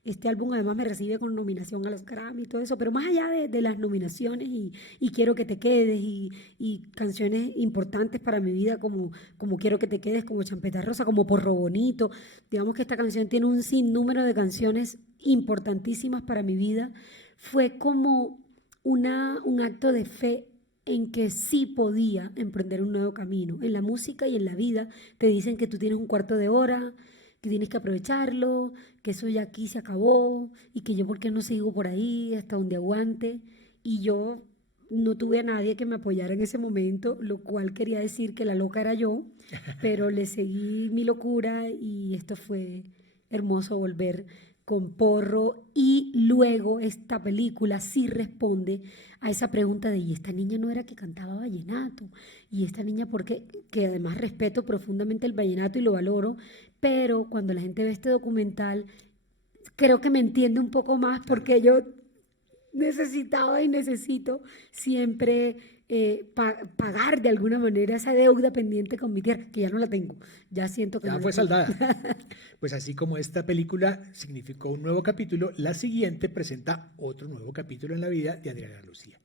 Este álbum además me recibe con nominación a los Grammy y todo eso, pero más allá de las nominaciones y Quiero que te quedes y canciones importantes para mi vida como Quiero que te quedes, como Champeta Rosa, como Porro Bonito, digamos que esta canción tiene un sinnúmero de canciones importantísimas para mi vida, fue como un acto de fe en que sí podía emprender un nuevo camino. En la música y en la vida te dicen que tú tienes un cuarto de hora, que tienes que aprovecharlo, que eso ya aquí se acabó y que yo por qué no sigo por ahí hasta donde aguante. Y yo no tuve a nadie que me apoyara en ese momento, lo cual quería decir que la loca era yo, pero le seguí mi locura y esto fue hermoso volver con Porro, y luego esta película sí responde a esa pregunta de, ¿y esta niña no era que cantaba vallenato? ¿Y esta niña por qué? Que además respeto profundamente el vallenato y lo valoro, pero cuando la gente ve este documental, creo que me entiende un poco más Claro. porque yo necesitaba y necesito siempre pagar de alguna manera esa deuda pendiente con mi tierra, que ya no la tengo, ya siento que Ya no la fue tengo. saldada. Pues así como esta película significó un nuevo capítulo, la siguiente presenta otro nuevo capítulo en la vida de Adriana Lucía.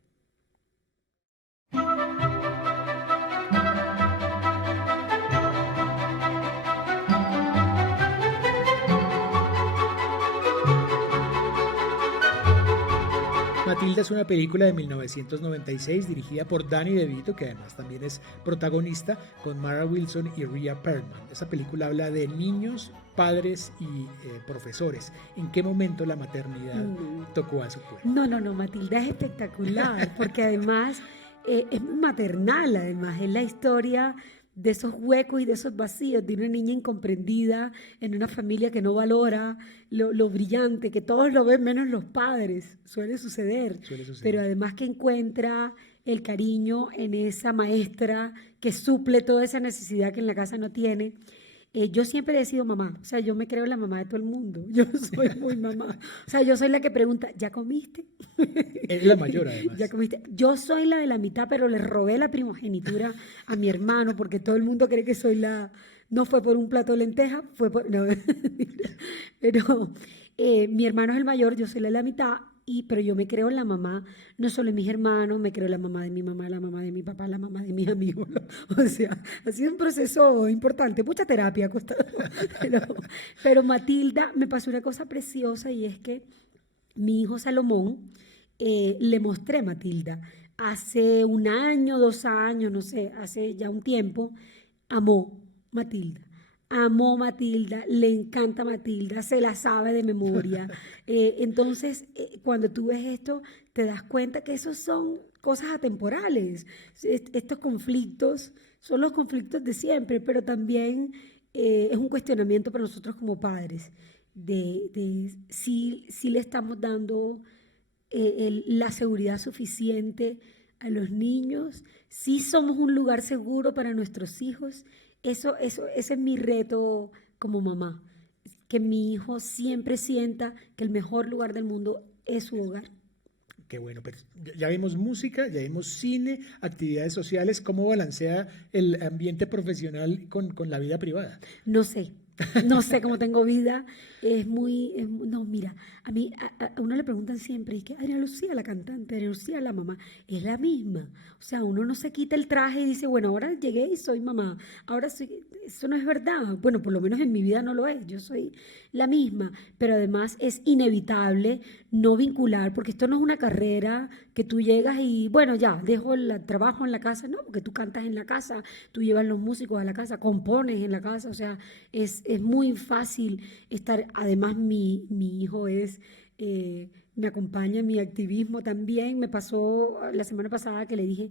Matilda es una película de 1996 dirigida por Danny DeVito, que además también es protagonista, con Mara Wilson y Rhea Perlman. Esa película habla de niños, padres y profesores. ¿En qué momento la maternidad No, tocó a su puerta? no, Matilda es espectacular, porque además es muy maternal, además es la historia de esos huecos y de esos vacíos, de una niña incomprendida en una familia que no valora lo brillante, que todos lo ven menos los padres, suele suceder, Suele suceder. pero además que encuentra el cariño en esa maestra que suple toda esa necesidad que en la casa no tiene. Yo siempre he sido mamá, o sea, yo me creo la mamá de todo el mundo, yo soy muy mamá, o sea, yo soy la que pregunta, ¿ya comiste? Es la mayor, además. ¿Ya comiste? Yo soy la de la mitad, pero le robé la primogenitura a mi hermano porque todo el mundo cree que soy la... No fue por un plato de lenteja, fue por... No, pero mi hermano es el mayor, yo soy la de la mitad, pero yo me creo la mamá, no solo de mis hermanos, me creo la mamá de mi mamá, la mamá de mi papá, la mamá de mis amigos. O sea, ha sido un proceso importante, mucha terapia ha costado. Pero, pero Matilda, me pasó una cosa preciosa y es que mi hijo Salomón, le mostré Matilda hace un año, 2 años, no sé, hace ya un tiempo, amó Matilda. Amó Matilda, le encanta Matilda, se la sabe de memoria. Entonces, cuando tú ves esto, te das cuenta que esos son cosas atemporales. Estos conflictos son los conflictos de siempre, pero también es un cuestionamiento para nosotros como padres de si le estamos dando la seguridad suficiente a los niños, si somos un lugar seguro para nuestros hijos. Ese es mi reto como mamá, que mi hijo siempre sienta que el mejor lugar del mundo es su hogar. Qué bueno, pero ya vimos música, ya vimos cine, actividades sociales. ¿Cómo balancea el ambiente profesional con la vida privada? No sé, no sé cómo tengo vida. No, mira, a mí, a uno le preguntan siempre, y que Adriana Lucía, la cantante, Adriana Lucía, la mamá, es la misma. O sea, uno no se quita el traje y dice, bueno, ahora llegué y soy mamá. Ahora soy, eso no es verdad. Bueno, por lo menos en mi vida no lo es. Yo soy la misma, pero además es inevitable no vincular, porque esto no es una carrera que tú llegas y, bueno, ya, dejo el trabajo en la casa, no, porque tú cantas en la casa, tú llevas los músicos a la casa, compones en la casa, o sea, es muy fácil estar. Además, mi hijo me acompaña en mi activismo también. Me pasó la semana pasada que le dije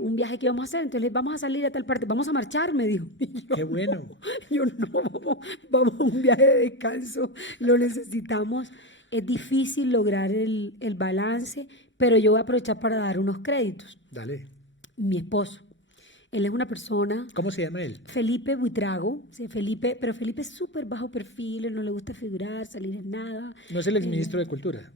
un viaje que íbamos a hacer, entonces vamos a salir a tal parte, vamos a marchar, me dijo. Y Qué bueno. yo no, vamos a un viaje de descanso, lo necesitamos. Es difícil lograr el balance, pero yo voy a aprovechar para dar unos créditos. Dale. Mi esposo, él es una persona, ¿Cómo se llama él? Felipe Buitrago, sí, pero Felipe es súper bajo perfil, él no le gusta figurar, salir en nada. No es el exministro de Cultura.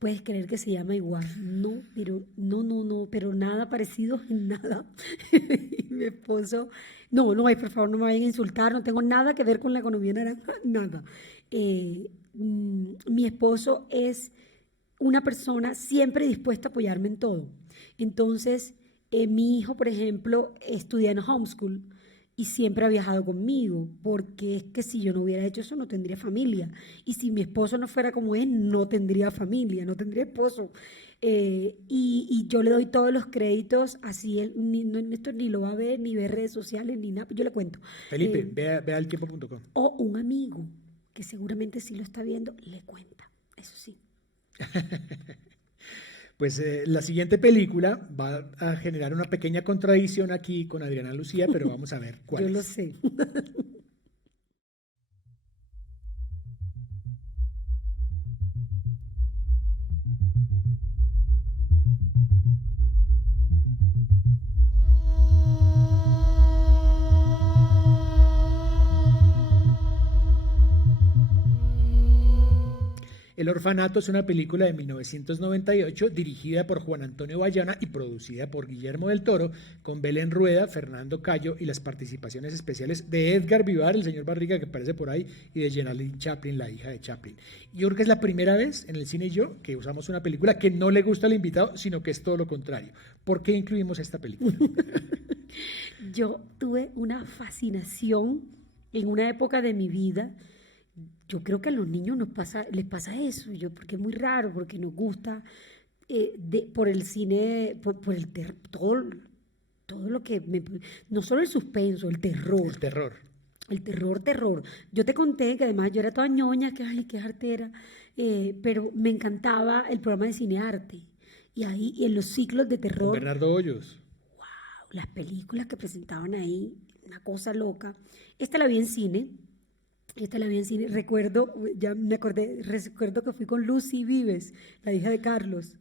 Puedes creer que se llama igual. No, pero no, pero nada parecido en nada. Y mi esposo, no, ay, por favor, no me vayan a insultar, no tengo nada que ver con la economía naranja, nada. Mi esposo es una persona siempre dispuesta a apoyarme en todo. Entonces, mi hijo, por ejemplo, estudia en homeschool y siempre ha viajado conmigo, porque es que si yo no hubiera hecho eso no tendría familia. Y si mi esposo no fuera como es, no tendría familia, no tendría esposo. Y yo le doy todos los créditos, así él esto ni lo va a ver, ni ver redes sociales, ni nada, yo le cuento. Felipe, vea eltiempo.com. O un amigo que seguramente sí lo está viendo, le cuenta, eso sí. Pues la siguiente película va a generar una pequeña contradicción aquí con Adriana Lucía, pero vamos a ver cuál Yo es. lo sé. El Orfanato es una película de 1998 dirigida por Juan Antonio Bayona y producida por Guillermo del Toro, con Belén Rueda, Fernando Cayo y las participaciones especiales de Edgar Vivar, el señor Barriga que aparece por ahí, y de Geraldine Chaplin, la hija de Chaplin. Yo creo que es la primera vez en el Cine y Yo que usamos una película que no le gusta al invitado, sino que es todo lo contrario. ¿Por qué incluimos esta película? Yo tuve una fascinación en una época de mi vida. Yo creo que a los niños les pasa eso, porque es muy raro, porque nos gusta por el cine, por todo lo que no solo el suspenso, el terror. El terror. El terror. Yo te conté que además yo era toda ñoña, que ay, qué artera, pero me encantaba el programa de cinearte. Y ahí, y en los ciclos de Con terror, Bernardo Hoyos. las películas que presentaban ahí, una cosa loca. Esta la vi en cine. Recuerdo, ya me acordé, recuerdo que fui con Lucy Vives, la hija de Carlos.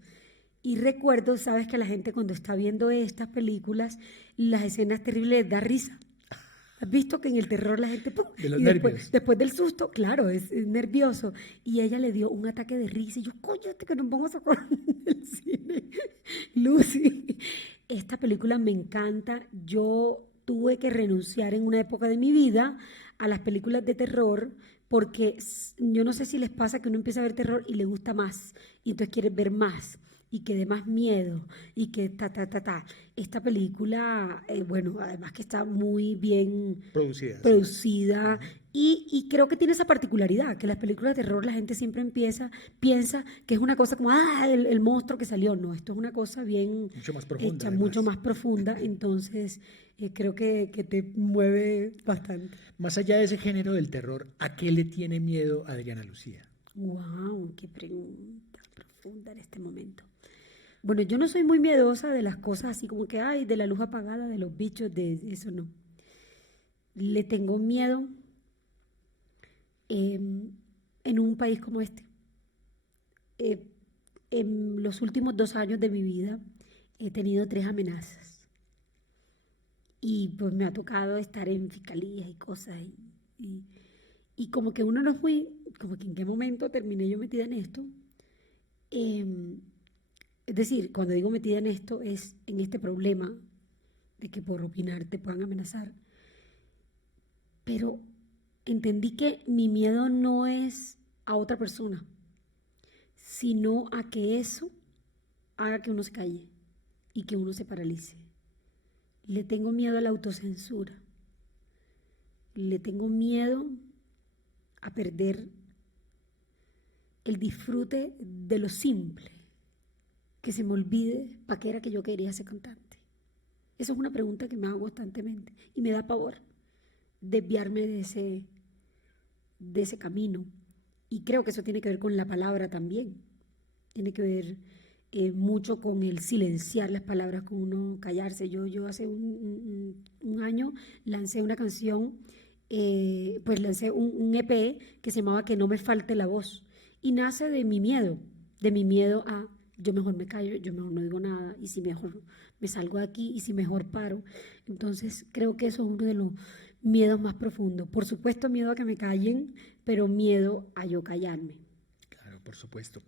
Y recuerdo, sabes que la gente cuando está viendo estas películas, las escenas terribles les da risa. ¿Has visto que en el terror la gente... ¡pum! De los Y nervios. después del susto, claro, es nervioso. Y ella le dio un ataque de risa. Y yo, coño, que nos vamos a acordar del cine. Lucy, esta película me encanta. Yo tuve que renunciar en una época de mi vida a las películas de terror porque yo no sé si les pasa que uno empieza a ver terror y le gusta más. Y entonces quieres ver más y que dé más miedo y que ta. Esta película, bueno, además que está muy bien Producida. Sí. producida y creo que tiene esa particularidad, que las películas de terror la gente siempre piensa que es una cosa como, el monstruo que salió. No, esto es una cosa bien Mucho más profunda. hecha, Además. mucho más profunda, entonces creo que te mueve bastante. Más allá de ese género del terror, ¿a qué le tiene miedo Adriana Lucía? ¡Wow! ¡Qué pregunta profunda en este momento! Bueno, yo no soy muy miedosa de las cosas así como que, ay, de la luz apagada, de los bichos, de eso no. Le tengo miedo en un país como este. Eh, en los últimos 2 años de mi vida he tenido 3 amenazas y pues me ha tocado estar en fiscalías y cosas y como que uno no es muy, como que en qué momento terminé yo metida en esto. Es decir, cuando digo metida en esto es en este problema de que por opinar te puedan amenazar. Pero entendí que mi miedo no es a otra persona, sino a que eso haga que uno se calle y que uno se paralice. Le tengo miedo a la autocensura. Le tengo miedo a perder el disfrute de lo simple. Que se me olvide para qué era que yo quería ser cantante. Esa es una pregunta que me hago constantemente y me da pavor desviarme de ese camino. Y creo que eso tiene que ver con la palabra también. Tiene que ver mucho con el silenciar las palabras, con uno callarse. Yo hace un año lancé una canción, pues lancé un EP que se llamaba Que no me falte la voz. Y nace de mi miedo a yo mejor me callo, yo mejor no digo nada, y si mejor me salgo de aquí, y si mejor paro. Entonces creo que eso es uno de los miedos más profundos. Por supuesto, miedo a que me callen, pero miedo a yo callarme. Claro, por supuesto.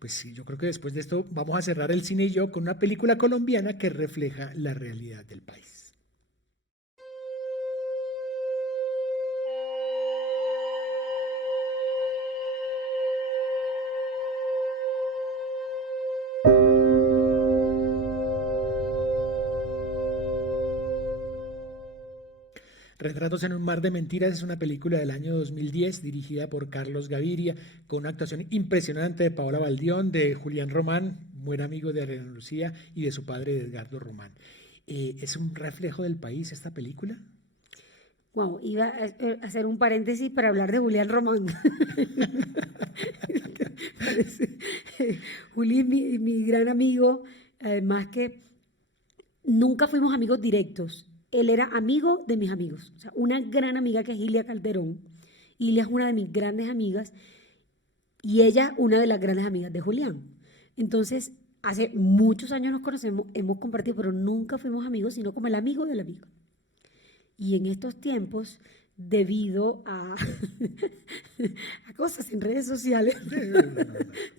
Pues sí, yo creo que después de esto vamos a cerrar el Cine y Yo con una película colombiana que refleja la realidad del país. Retratos en un mar de mentiras es una película del año 2010 dirigida por Carlos Gaviria, con una actuación impresionante de Paola Baldión, de Julián Román, buen amigo de Adriana Lucía, y de su padre, de Edgardo Román. ¿Es un reflejo del país esta película? Wow, iba a hacer un paréntesis para hablar de Julián Román. Juli es mi gran amigo, además que nunca fuimos amigos directos. Él era amigo de mis amigos. O sea, una gran amiga que es Ilia Calderón. Ilia es una de mis grandes amigas y ella una de las grandes amigas de Julián. Entonces, hace muchos años nos conocemos, hemos compartido, pero nunca fuimos amigos, sino como el amigo del amigo. Y en estos tiempos debido a, a cosas en redes sociales.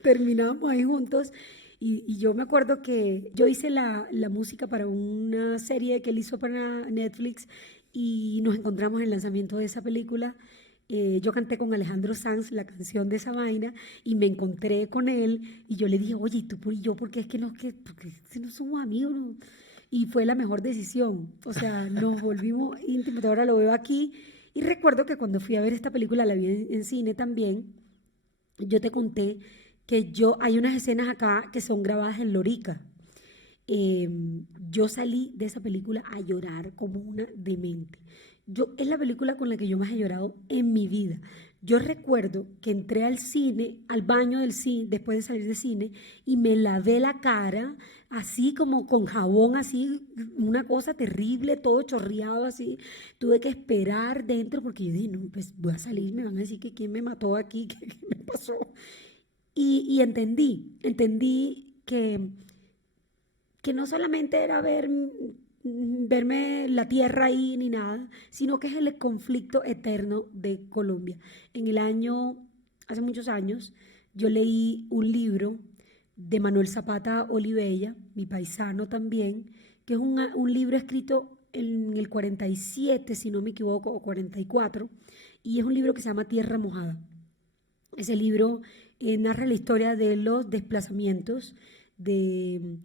Terminamos ahí juntos y yo me acuerdo que yo hice la música para una serie que él hizo para Netflix y nos encontramos en el lanzamiento de esa película. Yo canté con Alejandro Sanz la canción de esa vaina y me encontré con él y yo le dije, oye, ¿y tú y yo por qué es que no, porque si no somos amigos? ¿No? Y fue la mejor decisión, o sea, nos volvimos íntimos, ahora lo veo aquí y recuerdo que cuando fui a ver esta película, la vi en cine también, yo te conté que hay unas escenas acá que son grabadas en Lorica. Eh, yo salí de esa película a llorar como una demente. Es la película con la que yo más he llorado en mi vida. Yo recuerdo que entré al cine, al baño del cine, después de salir de cine, y me lavé la cara, así como con jabón, así, una cosa terrible, todo chorreado, así. Tuve que esperar dentro porque yo dije, no, pues voy a salir, me van a decir que quién me mató aquí, qué me pasó. Y entendí que no solamente era verme la tierra ahí ni nada, sino que es el conflicto eterno de Colombia. Hace muchos años, yo leí un libro de Manuel Zapata Olivella, mi paisano también, que es un libro escrito en el 47, si no me equivoco, o 44, y es un libro que se llama Tierra Mojada. Ese libro narra la historia de los desplazamientos, de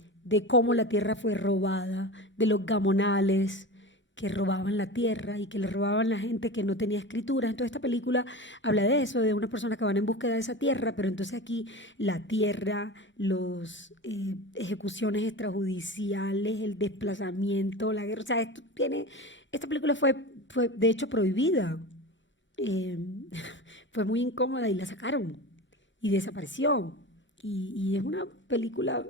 cómo la tierra fue robada, de los gamonales que robaban la tierra y que le robaban la gente que no tenía escritura. Entonces esta película habla de eso, de unas personas que van en búsqueda de esa tierra, pero entonces aquí la tierra, las ejecuciones extrajudiciales, el desplazamiento, la guerra, o sea, esta película fue de hecho prohibida. Eh, fue muy incómoda y la sacaron y desapareció. Y es una película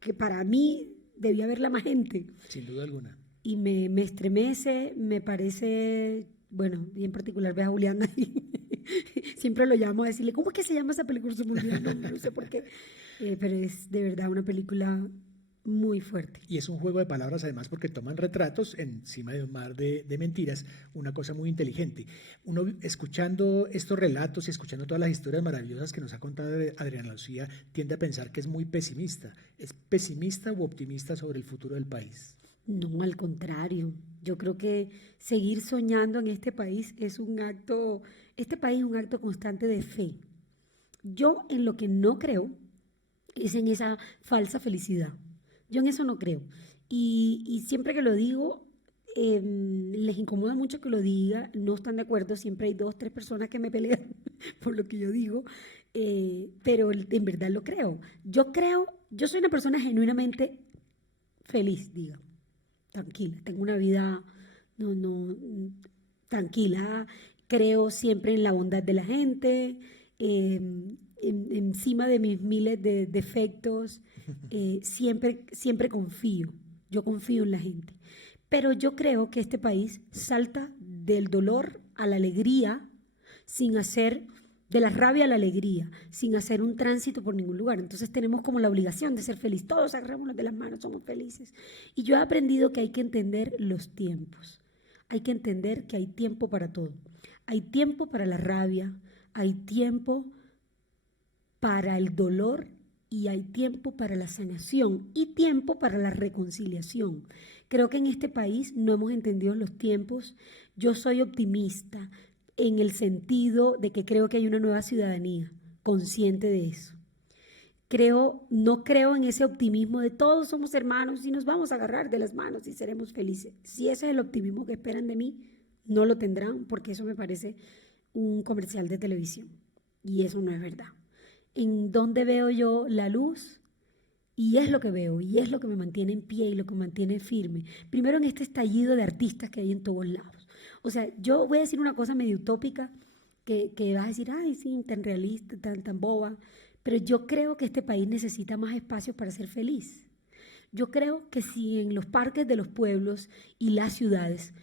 que para mí debía verla más gente. Sin duda alguna. Y me estremece, me parece, bueno, y en particular ve a Julián ahí. Siempre lo llamo a decirle, ¿cómo es que se llama esa película? Se me olvidó el nombre, no sé por qué. Pero es de verdad una película muy fuerte. Y es un juego de palabras además porque toman retratos encima de un mar de mentiras, una cosa muy inteligente. Uno escuchando estos relatos y escuchando todas las historias maravillosas que nos ha contado Adriana Lucía, tiende a pensar que es muy pesimista. ¿Es pesimista o optimista sobre el futuro del país? No, al contrario. Yo creo que seguir soñando en este país este país es un acto constante de fe. Yo en lo que no creo es en esa falsa felicidad. Yo en eso no creo. Y siempre que lo digo, les incomoda mucho que lo diga, no están de acuerdo, siempre hay 2, 3 personas que me pelean por lo que yo digo, pero en verdad lo creo. Yo soy una persona genuinamente feliz, diga, tranquila, tengo una vida no, tranquila, creo siempre en la bondad de la gente, encima de mis miles de defectos, siempre confío, yo confío en la gente. Pero yo creo que este país salta del dolor a la alegría sin hacer, de la rabia a la alegría, sin hacer un tránsito por ningún lugar. Entonces tenemos como la obligación de ser felices. Todos agarrémonos de las manos, somos felices. Y yo he aprendido que hay que entender los tiempos. Hay que entender que hay tiempo para todo. Hay tiempo para la rabia, hay tiempo para el dolor y hay tiempo para la sanación y tiempo para la reconciliación. Creo que en este país no hemos entendido los tiempos. Yo soy optimista en el sentido de que creo que hay una nueva ciudadanía consciente de eso. No creo en ese optimismo de todos somos hermanos y nos vamos a agarrar de las manos y seremos felices. Si ese es el optimismo que esperan de mí, no lo tendrán porque eso me parece un comercial de televisión y eso no es verdad. ¿En dónde veo yo la luz? Y es lo que veo, y es lo que me mantiene en pie y lo que me mantiene firme. Primero en este estallido de artistas que hay en todos lados. O sea, yo voy a decir una cosa medio utópica que vas a decir, ay, sí, tan realista, tan boba, pero yo creo que este país necesita más espacios para ser feliz. Yo creo que si en los parques de los pueblos y las ciudades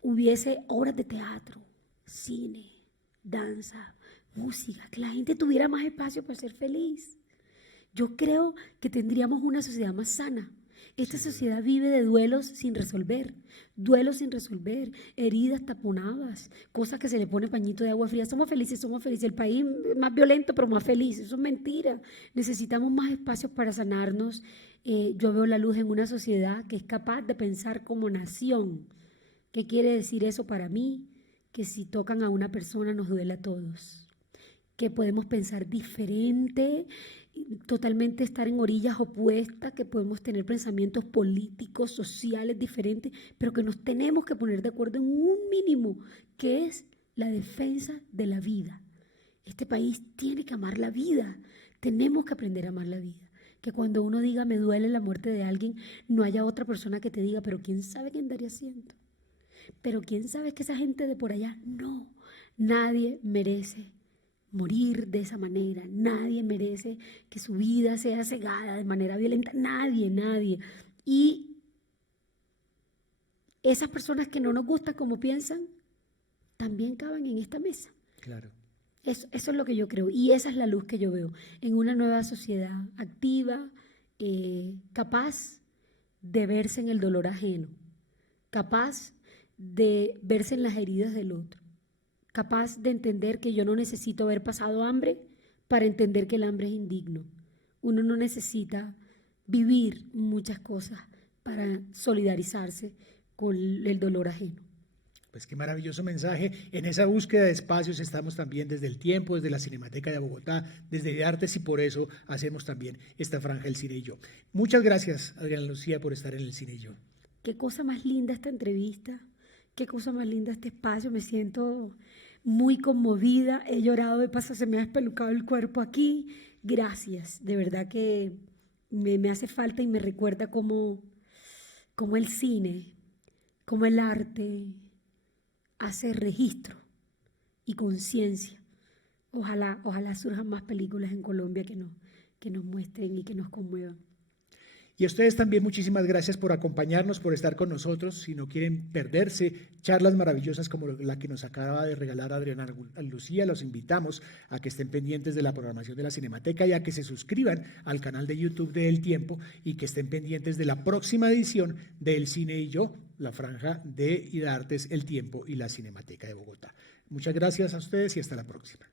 hubiese obras de teatro, cine, danza, música, que la gente tuviera más espacio para ser feliz. Yo creo que tendríamos una sociedad más sana Esta Sin duda. sociedad vive de duelos sin resolver, heridas taponadas, cosas que se le pone pañito de agua fría. Somos felices, el país más violento pero más feliz, eso es mentira. Necesitamos más espacios para sanarnos. Yo veo la luz en una sociedad que es capaz de pensar como nación. ¿Qué quiere decir eso para mí? Que si tocan a una persona nos duele a todos, que podemos pensar diferente, totalmente estar en orillas opuestas, que podemos tener pensamientos políticos, sociales diferentes, pero que nos tenemos que poner de acuerdo en un mínimo, que es la defensa de la vida. Este país tiene que amar la vida, tenemos que aprender a amar la vida. Que cuando uno diga me duele la muerte de alguien, no haya otra persona que te diga, pero quién sabe qué andaría haciendo. Pero quién sabe que esa gente de por allá, no, nadie merece morir de esa manera, nadie merece que su vida sea cegada de manera violenta, nadie. Y esas personas que no nos gustan como piensan, también caben en esta mesa. Claro. Eso es lo que yo creo y esa es la luz que yo veo en una nueva sociedad activa, capaz de verse en el dolor ajeno, capaz de verse en las heridas del otro, capaz de entender que yo no necesito haber pasado hambre para entender que el hambre es indigno. Uno no necesita vivir muchas cosas para solidarizarse con el dolor ajeno. Pues qué maravilloso mensaje. En esa búsqueda de espacios estamos también desde el tiempo, desde la Cinemateca de Bogotá, desde Artes, y por eso hacemos también esta franja El Cine y Yo. Muchas gracias, Adriana Lucía, por estar en El Cine y Yo. Qué cosa más linda esta entrevista, qué cosa más linda este espacio. Me siento muy conmovida, he llorado de paso, se me ha espelucado el cuerpo aquí. Gracias, de verdad que me hace falta y me recuerda cómo el cine, cómo el arte hace registro y conciencia. Ojalá surjan más películas en Colombia que nos muestren y que nos conmuevan. Y a ustedes también muchísimas gracias por acompañarnos, por estar con nosotros. Si no quieren perderse charlas maravillosas como la que nos acaba de regalar Adriana Lucía, los invitamos a que estén pendientes de la programación de la Cinemateca y a que se suscriban al canal de YouTube de El Tiempo y que estén pendientes de la próxima edición de El Cine y Yo, la franja de IDARTES, El Tiempo y la Cinemateca de Bogotá. Muchas gracias a ustedes y hasta la próxima.